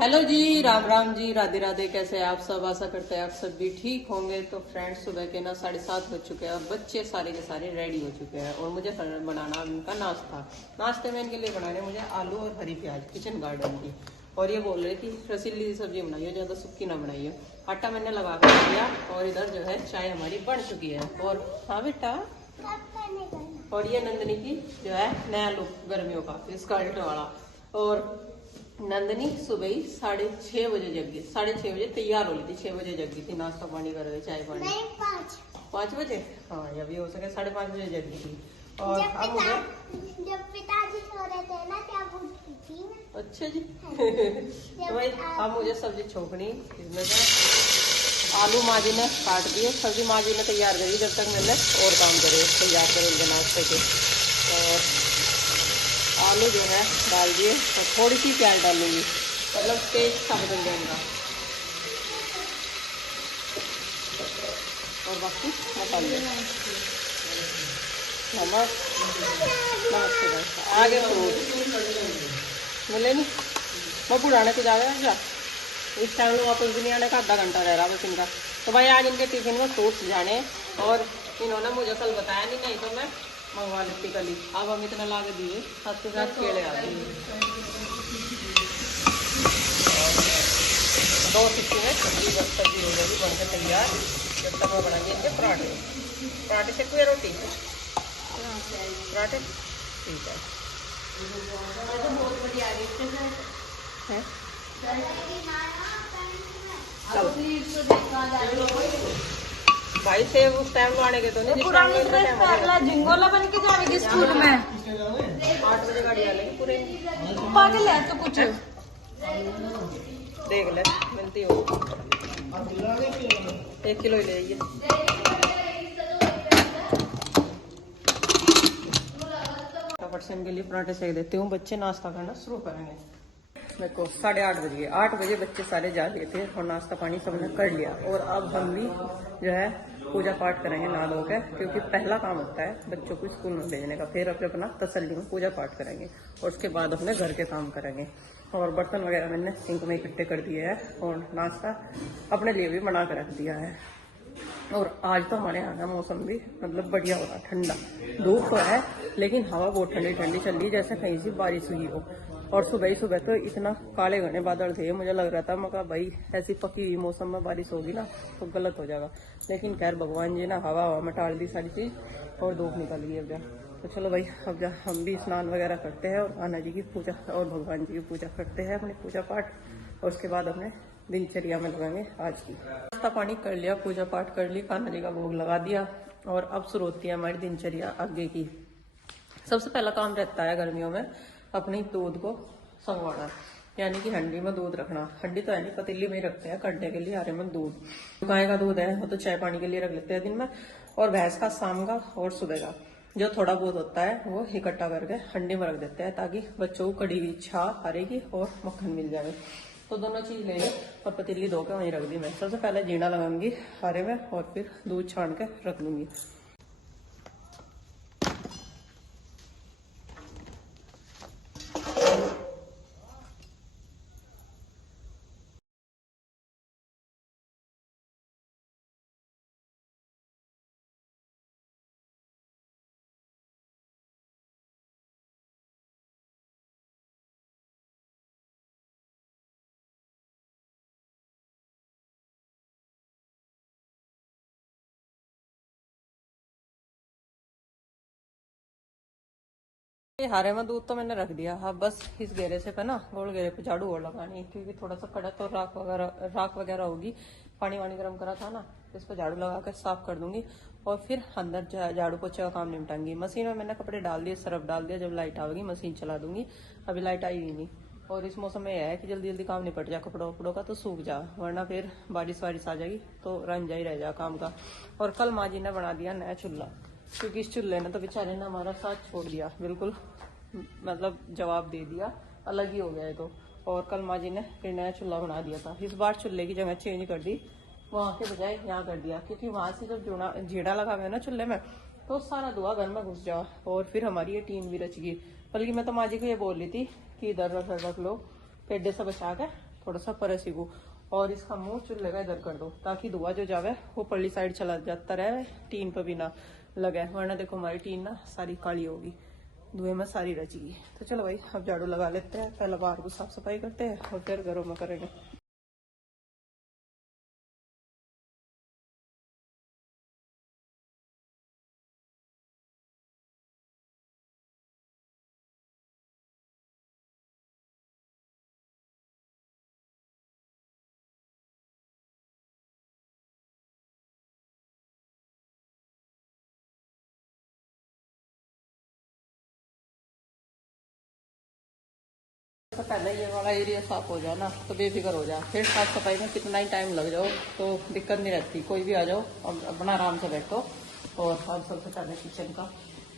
Hello जी, राम राम जी, राधे राधे। कैसे हैं आप सब? आशा करते हैं आप सब भी ठीक होंगे। तो फ्रेंड्स, सुबह के ना 7:30 बज चुके हैं। बच्चे सारे के सारे रेडी हो चुके हैं और मुझे बनाना उनका नाश्ता। नाश्ते में इनके लिए बनाने मुझे आलू और हरी प्याज किचन गार्डन की। और ये बोल रहे कि रसीली सब्जी बनाइए, ज्यादा सुक्की ना बनाइए। आटा मैंने लगा कर दिया और इधर जो है चाय हमारी बन चुकी है। और हाँ बेटा, और ये नंदनी की जो है नया लुक गर्मियों का स्कर्ट वाला। और नंदनी सुबह ही 6:30 बजे जग गई। 6:30 बजे तैयार हो ली थी, 6 बजे जग गई थी। नाश्ता पानी कर रहे, चाय पानी। 5 बजे, हाँ या भी हो सके 5:30 बजे जग गई थी। और अब मुझे जब पिताजी सो रहे थे ना, क्या पूछती थी ना। अच्छा जी। तो भाई अब मुझे सब्जी छोकनी। इसमें से आलू माँ जी ने काट दिए, सब्जी माँ जी ने तैयार करी, जब तक मैंने और काम करे तैयार करेंगे नाश्ते के। और आलू जो है डाल दिए और थोड़ी सी प्याज डालूंगी, मतलब टेस्ट सा बदल जाएगा। और बाकी मसाले, नमक, आगे फ्रूट मिले नहीं। मैं पुराने को जाएगा क्या इस टाइम में वापस भी नहीं आने का, आधा घंटा रह रहा बस इनका। तो भाई आज इनके टिफिन में फ्रूट्स जाने। और इन्होंने मुझे कल बताया नहीं तो मैं मंगवा लेती कल ही। अब हम इतना ला के दिए, साथ के साथ केले आ गए। 2 सिक्की में सब्जी बस सब्जी हो जाएगी बनकर तैयार। जब तक मैं बनाएंगे इनके पराठे। पराठे से कोई रोटी पराठे ठीक है। बहुत बढ़िया है। भाई से उस टाइम तो आने के तो नहीं, पुरानी ड्रेस पे अगला झिंगोला बन के जाएगी स्कूल में। 8 बजे गाड़ी आ लेगी पूरे। पागल है तो कुछ देख ले मिलती हो 1 किलो ही ले आइए। फटाफट से इनके लिए पराठे सेक देती हूँ, बच्चे नाश्ता करना शुरू करेंगे। देखो 8:30 बज गए। 8 बजे बच्चे सारे जा गए थे और नाश्ता पानी सबने कर लिया। और अब हम भी जो है पूजा पाठ करेंगे नहा धो के, क्योंकि पहला काम होता है बच्चों को स्कूल में भेजने का। फिर अपना तसल्ली में पूजा पाठ करेंगे और उसके बाद अपने घर के काम करेंगे। और बर्तन वगैरह मैंने सिंक में इकट्ठे कर दिए हैं और नाश्ता अपने लिए भी बना कर रख दिया है। और आज तो हमारे यहाँ का मौसम भी मतलब बढ़िया हो रहा, ठंडा। धूप तो है लेकिन हवा बहुत ठंडी ठंडी चल रही है, जैसे कहीं से बारिश हुई हो। और सुबह ही सुबह तो इतना काले घने बादल थे, मुझे लग रहा था मैं कहा भाई ऐसी पकी हुई मौसम में बारिश होगी ना तो गलत हो जाएगा। लेकिन खैर भगवान जी ने हवा में टाल दी सारी चीज और धूप निकल गई। अब तो चलो भाई, अब हम भी स्नान वगैरह करते हैं और कान्हा जी की पूजा और भगवान जी की पूजा करते हैं, अपनी पूजा पाठ। और उसके बाद अपने दिनचर्या में लगाएंगे आज की। नाश्ता पानी कर लिया, पूजा पाठ कर ली, कान्हा जी का भोग लगा दिया। और अब शुरू होती है हमारी दिनचर्या आगे की। सबसे पहला काम रहता है गर्मियों में अपनी दूध को संगवाना, यानी कि हंडी में दूध रखना। हंडी तो है नहीं, पतीली में ही रखते हैं करने के लिए। हरे में दूध, गाय का दूध है वो तो चाय पानी के लिए रख लेते हैं दिन में, और भैंस का शाम का और सुबह का जो थोड़ा बहुत होता है वो इकट्ठा करके हंडी में रख देते हैं, ताकि बच्चों को कड़ी हुई छाछ हरेगी और मक्खन मिल जाए। तो दोनों चीज ले ली और पतीली धो के वहीं रख दी। मैं सबसे पहले जीना लगाऊंगी हरे में और फिर दूध छान के रख लूंगी। हारे में दूध तो मैंने रख दिया। हाँ बस इस घेरे से पे ना गोल घेरे पे झाड़ू और लगानी है, क्योंकि थोड़ा सा कड़ा तो राख वगैरह होगी। पानी वानी गर्म करा था ना, इस पर झाड़ू लगा कर साफ कर दूंगी और फिर अंदर झाड़ू पोछे का काम निपटाऊंगी। मशीन में मैंने कपड़े डाल दिए, सरफ डाल दिया, जब लाइट आएगी मशीन चला दूंगी। अभी लाइट आई ही नहीं और इस मौसम में यह है कि जल्दी जल्दी काम निपट जाए कपड़ों वपड़ों का, तो सूख जा, वरना फिर बारिश वारिश आ जाएगी तो रंजा ही रह जाए काम का। और कल माँ जी ने बना दिया नया चूल्हा, क्योंकि इस चूल्हे ने तो बेचारे ने हमारा साथ छोड़ दिया, बिल्कुल मतलब जवाब दे दिया, अलग ही हो गया है तो। और कल माँ जी ने फिर नया चूल्हा बना दिया था। इस बार चूल्हे की जगह चेंज कर दी, वहां के बजाय यहाँ कर दिया, क्योंकि वहां से जब जीड़ा लगा हुआ है ना चूल्हे में तो सारा धुआं घर में घुस जाओ और फिर हमारी ये टीन भी रच गई। बल्कि मैं तो माँ जी को ये बोल रही थी कि इधर रख लो, पेड़े से बचा के थोड़ा सा परसी को, और इसका मुंह चूल्हे का इधर कर दो ताकि धुआं जो जावे वो परली साइड चला जाता रहे, टीन पर भी ना लगे, वरना देखो हमारी टीन ना सारी काली होगी, धुएं में सारी रचेगी। तो चलो भाई अब झाड़ू लगा लेते हैं, पहले बाहर को साफ सफाई करते हैं और फिर घरों में करेंगे। तो पहले ये वाला एरिया साफ हो जाए ना तो बेफिक्र हो जाए, फिर साफ सफाई में कितना ही टाइम लग जाओ तो दिक्कत नहीं रहती, कोई भी आ जाओ और अपना आराम से बैठो। और अब सबसे पहले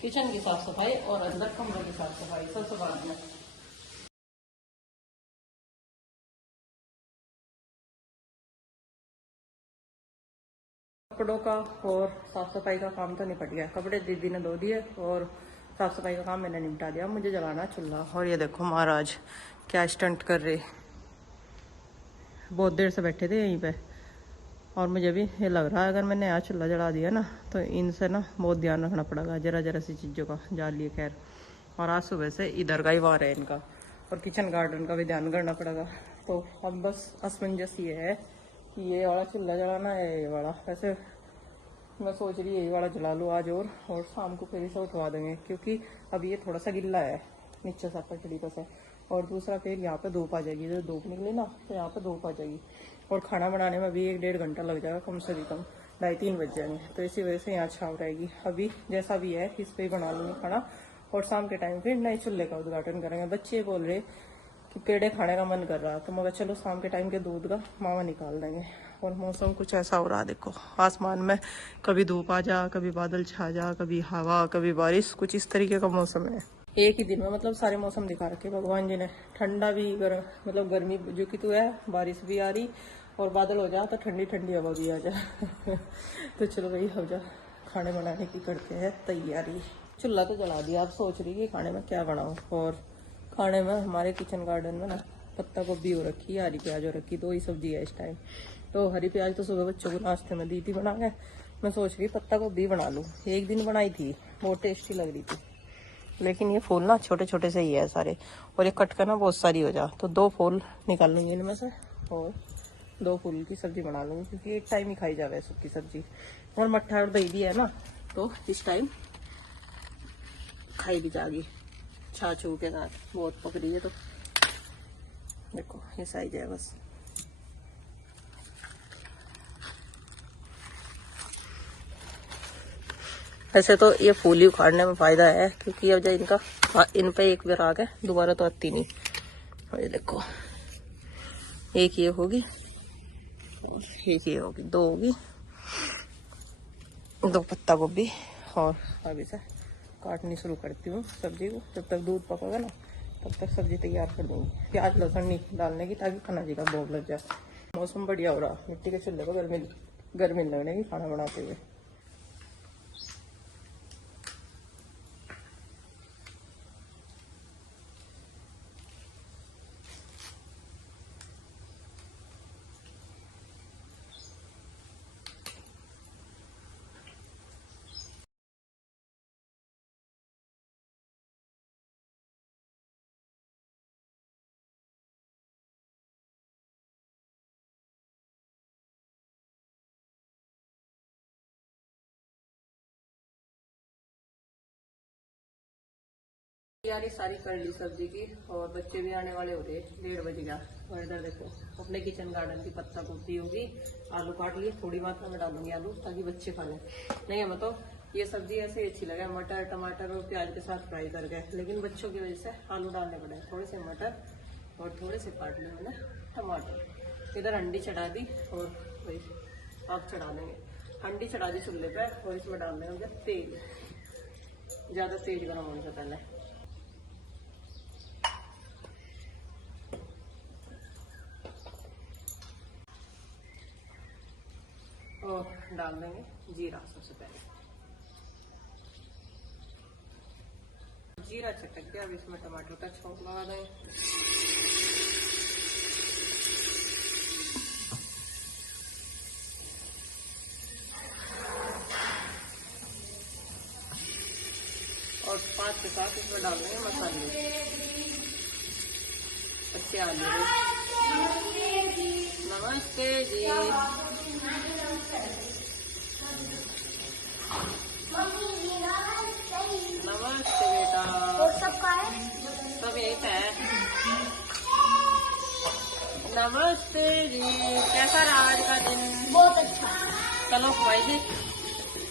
किचन की साफ सफाई और अंदर कमरे की साफ सफाई सबसे बाद में। कपड़ों का और साफ सफाई का काम तो निपट गया, कपड़े दीदी ने धो दिए और साफ सफाई का काम मैंने निपटा दिया। मुझे जलाना चूल्हा, और ये देखो महाराज क्या स्टंट कर रहे, बहुत देर से बैठे थे यहीं पे, और मुझे भी ये लग रहा है अगर मैंने यहाँ चूल्हा जला दिया ना तो इनसे ना बहुत ध्यान रखना पड़ेगा जरा जरा सी चीज़ों का, जान लिए खैर। और आज सुबह से इधर का ही वार है इनका, और किचन गार्डन का भी ध्यान करना पड़ेगा। तो अब बस असमंजस ये है कि ये वाला चूल्हा जलाना है ये वाला, वैसे मैं सोच रही यही वाला जला लूँ आज, और शाम को फिर इसे उठवा देंगे क्योंकि अब ये थोड़ा सा गिल्ला है नीचे सा पटड़ी पर से, और दूसरा फिर यहाँ पे धूप आ जाएगी, जब धूप निकली ना तो यहाँ पे धूप आ जाएगी, और खाना बनाने में भी 1-1.5 घंटा लग जाएगा कम से भी कम, 2:30-3 बज जाएंगे, तो इसी वजह से यहाँ छाव रहेगी। अभी जैसा भी है इस पर ही बना लूँगी खाना, और शाम के टाइम फिर नए चूल्हे का उद्घाटन करेंगे। बच्चे बोल रहे कि पेड़े खाने का मन कर रहा, तो मगर चलो शाम के टाइम के दूध का मावा निकाल देंगे। और मौसम कुछ ऐसा हो रहा, देखो आसमान में कभी धूप आ जा, कभी बादल छा जा, कभी हवा, कभी बारिश, कुछ इस तरीके का मौसम है। एक ही दिन में मतलब सारे मौसम दिखा रखे भगवान जी ने, ठंडा भी मतलब गर्मी जो कि तो है, बारिश भी आ रही, और बादल हो जा तो ठंडी ठंडी हवा भी आ जा। तो चलो भाई हो जा, खाने बनाने की करते हैं तैयारी। चूल्हा तो जला दिया, अब सोच रही कि खाने में क्या बनाऊं, और खाने में हमारे किचन गार्डन में ना पत्ता गोभी हो रखी है, हरी प्याज हो रखी, 2 ही सब्जी है इस टाइम। तो हरी प्याज तो सुबह बच्चों को नाश्ते में दी थी बना के, मैं सोच रही पत्ता गोभी बना लूँ। एक दिन बनाई थी, बहुत टेस्टी लग रही थी, लेकिन ये फूल ना छोटे छोटे से ही है सारे, और ये कट कर ना बहुत सारी हो जा, तो 2 फूल निकाल लूँगी इनमें से और 2 फूल की सब्जी बना लूँगी, क्योंकि एक टाइम ही खाई जावे सूखी सब्जी। और मट्ठा और दही भी है ना, तो इस टाइम खाई भी जाएगी छाछ के साथ, बहुत पक रही है। तो देखो ये साइज है बस। वैसे तो ये फूल ही उखाड़ने में फायदा है, क्योंकि अब जब इनका इन पे एक बार आ गए दोबारा तो आती नहीं। और ये देखो एक ये होगी और एक ये होगी, 2 होगी, 2 पत्ता गोभी। और अभी से काटनी शुरू करती हूँ सब्जी को, जब तक दूध पकेगा ना तब तक सब्जी तैयार कर दूंगी। प्याज लहसुन नहीं डालने की ताकि खाना जी का भोग लग जाए। मौसम बढ़िया हो रहा, मिट्टी के चूल्हे को गर्मी लगने की खाना बनाते हुए। तैयारी सारी कर ली सब्जी की, और बच्चे भी आने वाले होते, 1:30 बज गया। और इधर देखो अपने किचन गार्डन की पत्ता गोभी होगी, आलू काट लिए, थोड़ी मात्रा में डालूंगी आलू ताकि बच्चे खा लें। नहीं हमें तो ये सब्जी ऐसे ही अच्छी लगे, मटर टमाटर और प्याज के साथ फ्राई करके, लेकिन बच्चों की वजह से आलू डालने पड़े। थोड़े से मटर और थोड़े से काट लिए मैंने टमाटर। इधर हंडी चढ़ा दी, और वही आग चढ़ा देंगे। हंडी चढ़ा दी चूल्हे पे, और इसमें डाल देंगे तेल, ज्यादा तेज गर्म होने से पहले। और डाल देंगे जीरा सबसे पहले। जीरा चटक गया, अब इसमें टमाटर का छौंक लगा देंगे। इसमें डाल देंगे मसाले, अच्छे आलू। नमस्ते जी। नमस्ते बेटा। और सब का है? सब एक है। नमस्ते जी, कैसा रहा आज का दिन? बहुत अच्छा। चलो भाई जी,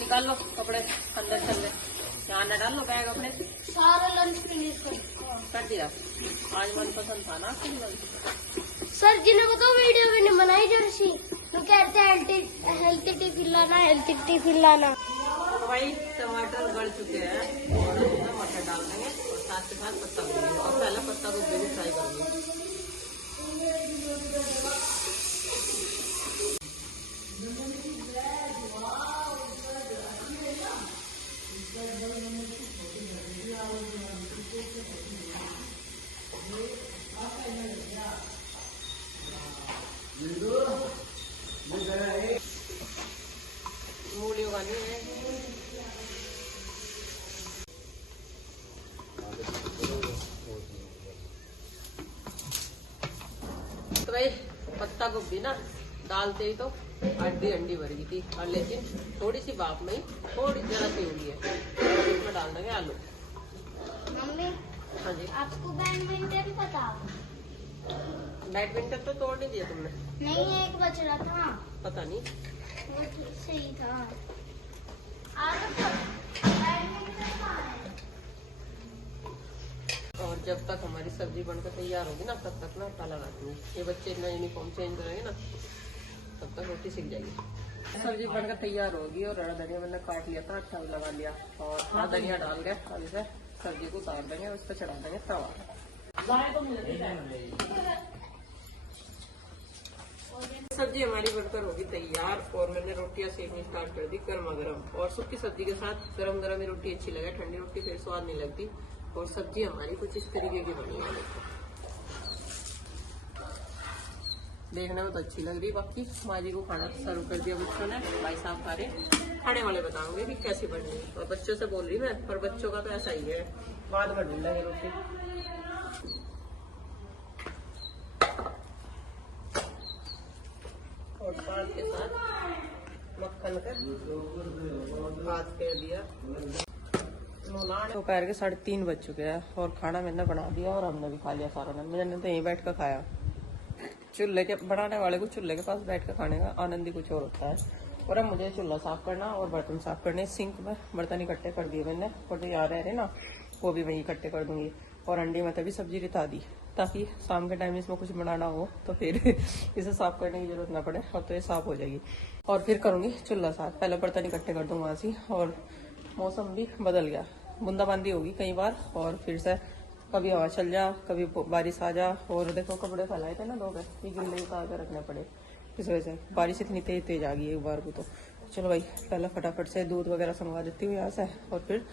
निकाल लो कपड़े अंदर चल ले, यहाँ न डाल लो बैग अपने। सारा लंच फिनिश कर दिया। आज मनपसंद था ना आपके लंच? सर जी ने बताओ वीडियो भी नहीं बनाई जर्सी तो कहते हैं हेल्थी टिफिन लाना, हेल्थी टिफिन लाना। तो भाई टमाटर गल चुके हैं और इसमें मटर डाल देंगे और साथ के साथ पत्ता गोभी, और पहला पत्ता गोभी भी फ्राई करूंगी। मूली उगानी है। तो भाई पत्ता गोभी ना डालते ही तो अंडी भर गई थी, और लेकिन थोड़ी सी भाप में ही थोड़ी जरा सी हुई है। इसमें डाल देंगे आलू। मम्मी हाँ जी, आपको बैडमिंटन पता? बैडमिंटन तो तोड़ नहीं दिया तुमने? नहीं, एक बच रहा था। पता नहीं, वो ठीक सही था। बैडमिंटन कहाँ है? और जब तक हमारी सब्जी बनकर तैयार होगी ना तब तक ना ताला लगा दूंगी। ये बच्चे इतना यूनिफॉर्म चेंज करेंगे ना तब तक रोटी सीख जाएगी। सब्जी बनकर तैयार होगी और हरा धनिया मैंने काट लिया था, अच्छा लगा लिया, और हरा धनिया डाल के अब इसे सब्जी को उतार देंगे और उस पर चढ़ा देंगे तवा। सब्जी हमारी बनकर होगी तैयार और मैंने रोटियां सेकनी स्टार्ट कर दी गर्मा गर्म। और सूखी सब्जी के साथ गरम गरम ही रोटी अच्छी लगे, ठंडी रोटी फिर स्वाद नहीं लगती। और सब्जी हमारी कुछ इस तरीके की बनी है, देखने में तो अच्छी लग रही। बाकी माँ जी को खाना सर्व कर दिया बच्चों ने, भाई साहब खा रहे, खाने वाले बताऊंगे कि कैसी बनी है। और बच्चों से बोल रही मैं, पर बच्चों का तो ऐसा ही है, बाद में ढूंढ लेंगे रोटी। और साथ के साथ मक्खन का भात कर दिया। दोपहर के 3:30 बज चुके हैं और खाना मैंने बना दिया और हमने भी खा लिया सारा दिन। मैंने तो यहीं बैठ कर खाया। चूल्हे के बनाने वाले को चूल्हे के पास बैठ कर खाने का आनंद ही कुछ और होता है। और अब मुझे चूल्हा साफ करना और बर्तन साफ करने, सिंक में बर्तन इकट्ठे कर दिए मैंने, और जो याद रहे ना वो भी वही इकट्ठे कर दूंगी। और अंडे में तभी सब्जी रिता दी ताकि शाम के टाइम इसमें कुछ बनाना हो तो फिर इसे साफ करने की जरूरत ना पड़े, और तो ये साफ हो जाएगी। और फिर करूंगी चूल्हा साफ, पहले बर्तन इकट्ठे कर दूंगा ऐसी। और मौसम भी बदल गया, बूंदाबांदी होगी कई बार, और फिर से कभी हवा चल जा कभी बारिश आ जा। और देखो कपड़े फैलाए थे ना दो पे, ये गिल्ले उतार कर रखने पड़े, इस वजह से बारिश इतनी तेज आ गई एक बार को। तो चलो भाई पहले फटाफट से दूध वगैरह संगवा देती हूँ यहाँ से, और फिर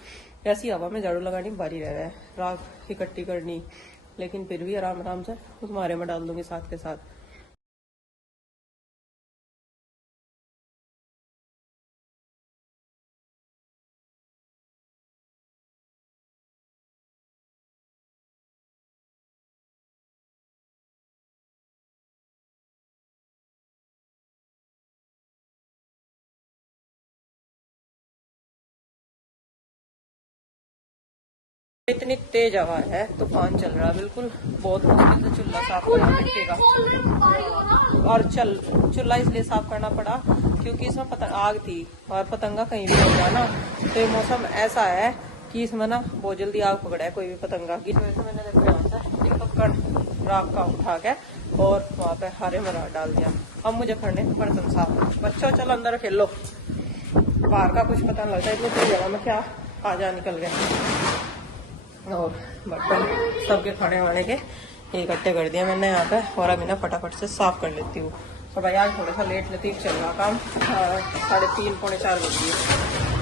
ऐसी हवा में झाड़ू लगानी बारी रह रहा है, राख इकट्ठी करनी, लेकिन फिर भी आराम आराम से उस मारे में डाल दूंगी साथ के साथ। इतनी तेज हवा है, तूफान चल रहा है बिल्कुल, बहुत मुश्किल से चूल्हा साफ करना पड़ेगा। और चूल्हा इसलिए साफ करना पड़ा क्योंकि इसमें आग थी और पतंगा कहीं भी हो गया ना, तो ये मौसम ऐसा है कि इसमें ना बहुत जल्दी आग पकड़ा है कोई भी पतंगा की। इस वजह से मैंने देखो यहाँ से एक पकड़ राख का उठा के और वहाँ पे हरे मरा डाल दिया। अब मुझे करने बर्तन साफ। बच्चों चलो अंदर खेलो, बाहर का कुछ पता नहीं लगता, इतनी तेज हवा में क्या आ जा निकल गया। और बर्तन सबके खाने वाने के इकट्ठे कर दिया मैंने यहाँ पे, और अभी ना फटाफट से साफ कर लेती हूँ। तो भाई आज थोड़ा सा लेट लेती चल रहा काम, 3:30 पौने 4 बज गई।